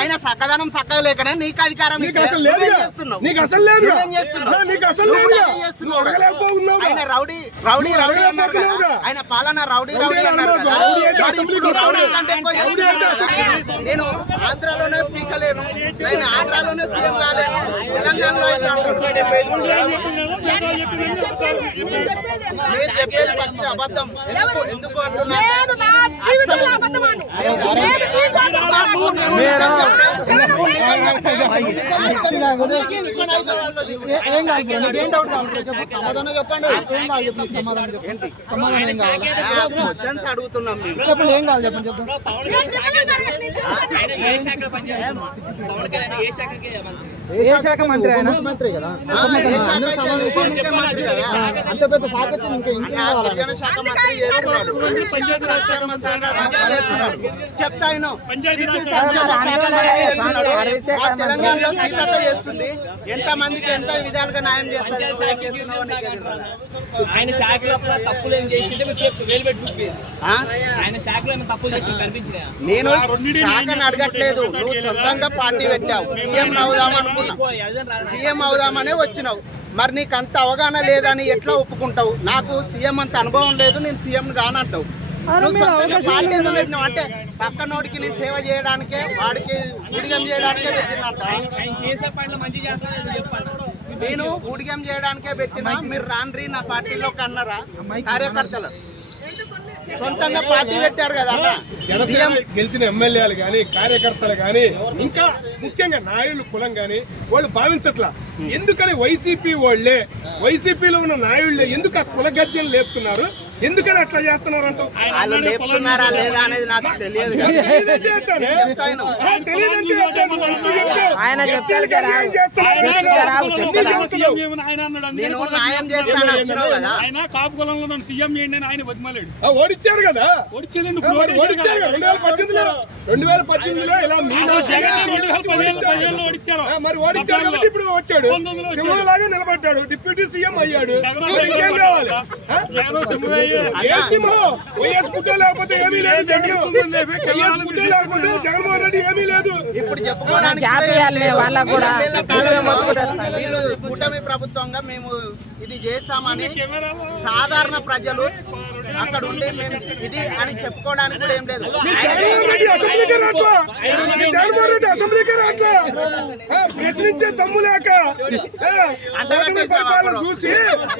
ఆయన చక్కదనం చక్కగా లేకనే నీకు అధికారం ఆయన రౌడీ రౌడీ రౌడీ అన్నారు కదా, ఆయన పాలన రౌడీ రౌడీ అన్నారు కదా. నేను ఆంధ్రాలోనే పీకలేను, నేను ఆంధ్రాలోనే సీఎం కాలేను, తెలంగాణలో అయితే మీరు చెప్పేది పచ్చి అబద్ధం. ఎందుకు అంటున్నారు? సమాధానం చెప్పండి. క్వశ్చన్స్ అడుగుతున్నాం. ఏ శాఖ మంత్రి ఆయన? అంత పెద్ద శాఖ శాఖ మంత్రి చేస్తున్నాడు, చెప్తా తెలంగాణలో సీతక్క చేస్తుంది. ఎంత మందికి ఎంత విధాలుగా న్యాయం చేస్తారు. ఆయన శాఖలో తప్పులు ఏం చేసింటే వేలు పెట్టి చూపేది. ఆయన శాఖలో తప్పులు చేసి కనిపించినా నేను శాఖను అడగట్లేదు. నువ్వు సొంతంగా పార్టీ పెట్టావు, సీఎం అవుదాం అనుకున్నా, సీఎం అవుదామనే వచ్చినావు. మరి నీకు అంత అవగాహన లేదని ఎట్లా ఒప్పుకుంటావు? నాకు సీఎం అంత అనుభవం లేదు, నేను సీఎం కానంటావు. పార్టీ ఎందుకు పెట్టినావు అంటే పక్కనోడికి నేను సేవ చేయడానికే, వాడికి ఊడిగం చేయడానికే పెట్టినట్ట. నేను ఊడిగం చేయడానికే పెట్టినా, మీరు రాన్రి నా పార్టీలోకి అన్నారా? కార్యకర్తలు సొంతంగా పార్టీ పెట్టారు కదా. జనసేన గెలిచిన ఎమ్మెల్యేలు కానీ కార్యకర్తలు కానీ ఇంకా ముఖ్యంగా నాయుడు కులం కానీ వాళ్ళు భావించట్లా. ఎందుకని వైసీపీ వాళ్ళే, వైసీపీలో ఉన్న నాయుళ్ళే ఎందుకు ఆ కుల గర్జన లేపుతున్నారు? ఎందుకని అట్లా చేస్తున్నారు అంటూ వాళ్ళు లేపుతున్నారా లేదా అనేది నాకు తెలియదు. నేను న్యాయం చేస్తాను వచ్చినావు కదా. ఆయన కాపు కులంలో నన్ను సీఎం చేయండి అని ఆయన బతిమాలాడు. ఓడిచ్చారు కదా, ఓడిచ్చారు. 2018లో ఇలా ఓడిచ్చారు. మరి ఓడిచ్చారు కాబట్టి ఇప్పుడు వచ్చాడు, సింహలాగా నిలబడ్డాడు, డిప్యూటీ సీఎం అయ్యాడు. ఇంకేం కావాలి? వైఎస్ పుట్టే లేకపోతే ఏమీ లేదు, వైఎస్ పుట్టే లేకపోతే జగన్మోహన్ రెడ్డి ఏమీ లేదు. ఇప్పుడు చెప్పుకోవడానికి వీళ్ళు కూటమి ప్రభుత్వంగా మేము ఇది చేస్తామని సాధారణ ప్రజలు అక్కడ ఉండి మేము ఇది అని చెప్పుకోవడానికి కూడా ఏం లేదు. ప్రశ్నించే దమ్ము లేక చూసి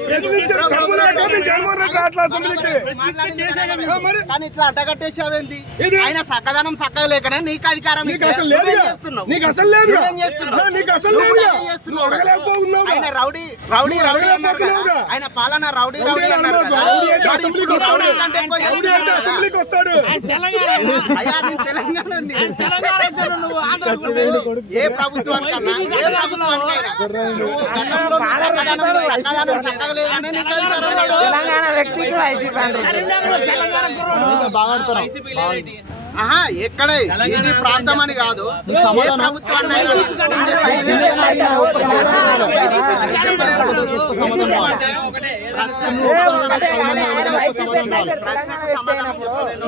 ప్రశ్నించే దమ్ము లేక జగన్మోహన్ రెడ్డి అట్లా అసెంబ్లీకి కానీ ఇట్లా అడ్డగట్టేసావేంది? ఆయన చక్కదనం చక్కగా లేకనే నీకు అధికారం ఆయన రౌడీ రౌడీ రౌడీ అన్నారు కదా, ఆయన పాలన రౌడీ రౌడీ అన్నారు కదా. అసెంబ్లీకి వస్తాడు. ఏ ప్రభుత్వానికన్నా ఏ ప్రభుత్వానికైనా నువ్వు గతంలో చక్కదనం చక్కగా లేదనే నీకు ఆహా ఎక్కడ ఇది ప్రాంతం అని కాదు, ఏ ప్రభుత్వాన్ని సమాధానం చెప్పలేను.